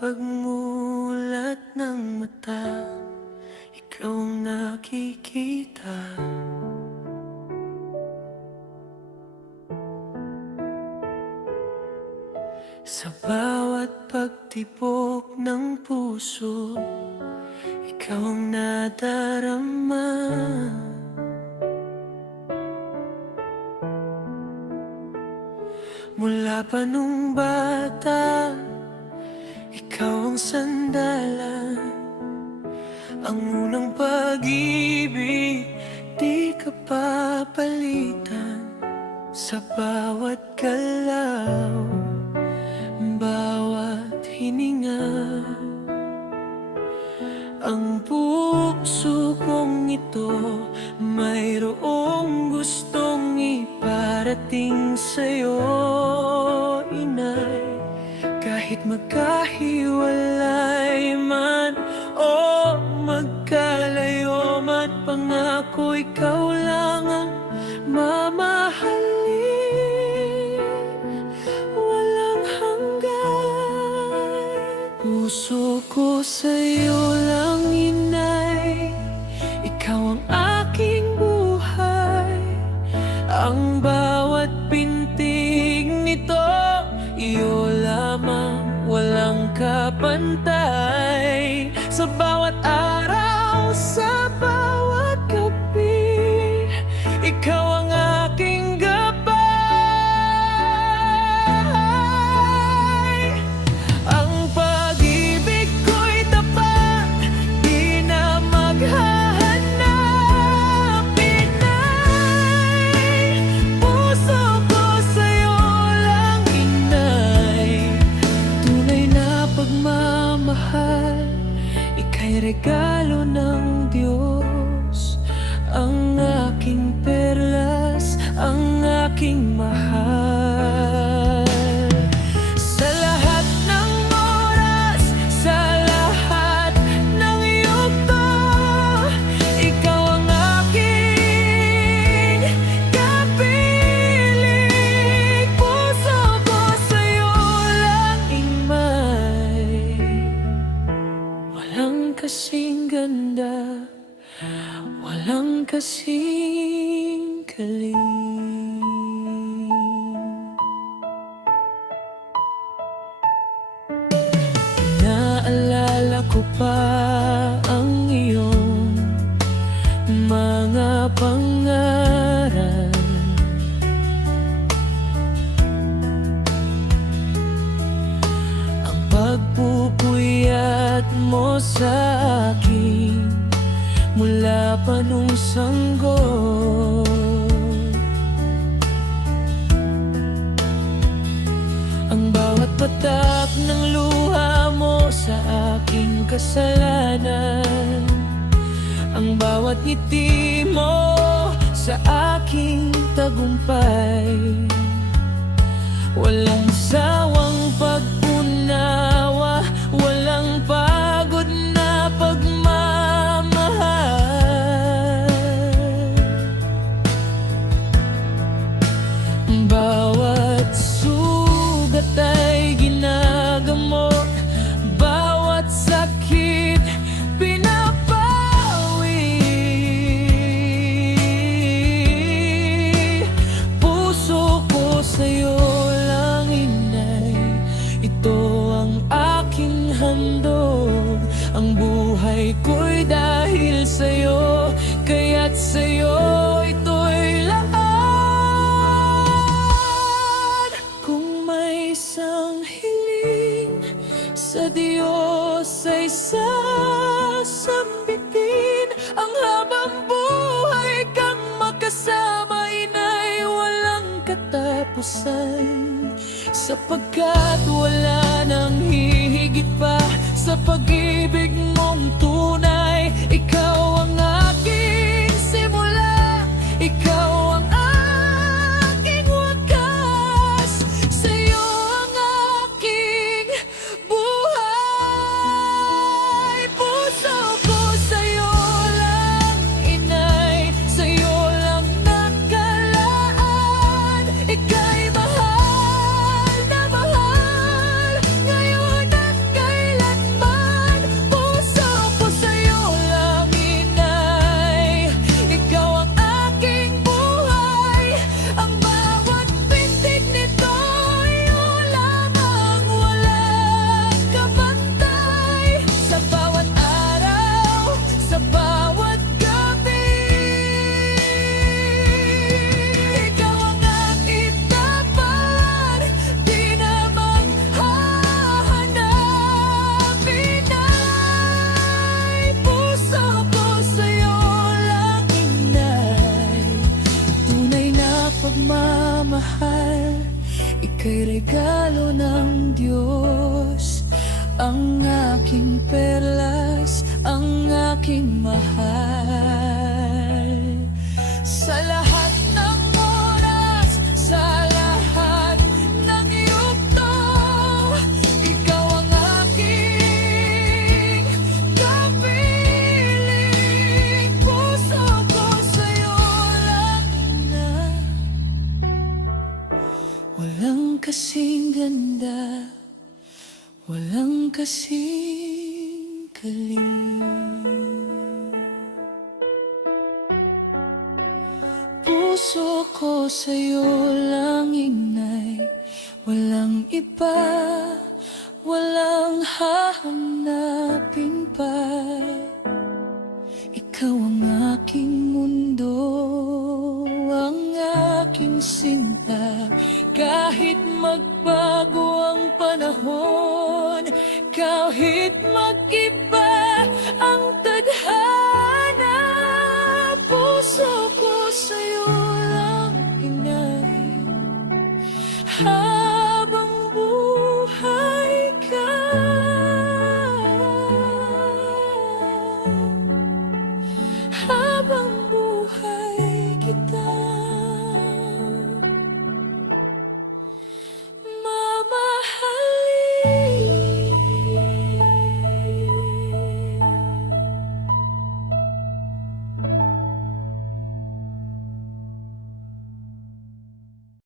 pagmulat ng mata, ikaw ang nakikita. Sa bawat pagtibok ng puso, ikaw ang nadarama. Mula pa nung bata, ikaw ang sandalan. Ang unang pag-ibig, di ka papalitan. Sa bawat galaw, bawat hininga, ang puso kong ito mayroong gustong iparating sa'yo, inay. Kahit magkahiwalay man o magkalayo man, pangako ikaw lang ang mamahalin, walang hanggan. Puso ko sa'yo lang, inay. Ikaw ang aking buhay. Ang bawat pintig nito, iyo lamang, walang kapantay. Sa bawat araw, sa bawat gabi, ikaw ang aking gabay. Ang pag-ibig ko'y tapat, di na maghahanap, inay. Puso ko sa'yo lang, inay. Tunay na pagmamahal, ika'y regalo ng Diyos. Ang aking perlas, ang aking mahal. Sa lahat ng oras, sa lahat ng yugto, ikaw ang aking kapiling. Puso ko sa'yo lang, imay. Walang kasing ganda, walang kasing galing. Naalala ko pa ang iyong mga pangaral, ang pagpupuyat mo sa akin mula pa nung sanggol. Ang bawat patak ng luha mo sa aking kasalanan, ang bawat ngiti mo sa aking tagumpay, walang sawang pag-unawa, walang pagod na pagmamahal. Bawat sugat ay ginagamot, bawat sakit pinapawi. Puso ko sa'yo lang, inay. Ito ang aking handog. Ang buhay ko'y dahil sa'yo, kaya't sa'yo ito'y lahat. Kung may isang hiling sa Diyos ay sasambitin, ang habang buhay kang makasama, inay, walang katapusan. Sapagkat wala nang hihigit pa sa pag-ibig mong tunay. Ikaw ang aking simula, ikaw ang aking wakas, sa'yo ang aking buhay. Puso ko sa'yo lang, inay. Sa'yo lang nakalaan, ika'y mahal na mahal, ngayon at kailan. ang aking perlas, ang aking mahal. Sa lahat ng oras, sa lahat ng yugto, ikaw ang aking kapiling. Puso ko sa'yo lang na walang kasing ganda, walang kasing galing. Puso ko sa'yo lang, inay, walang iba, walang hahanapin pa. Ikaw ang aking mundo, ang aking sinta. Kahit magbago ang panahon, kahit mag-iba ang tadhana, puso ko sa'yo lang, inay, habang buhay ka. Habang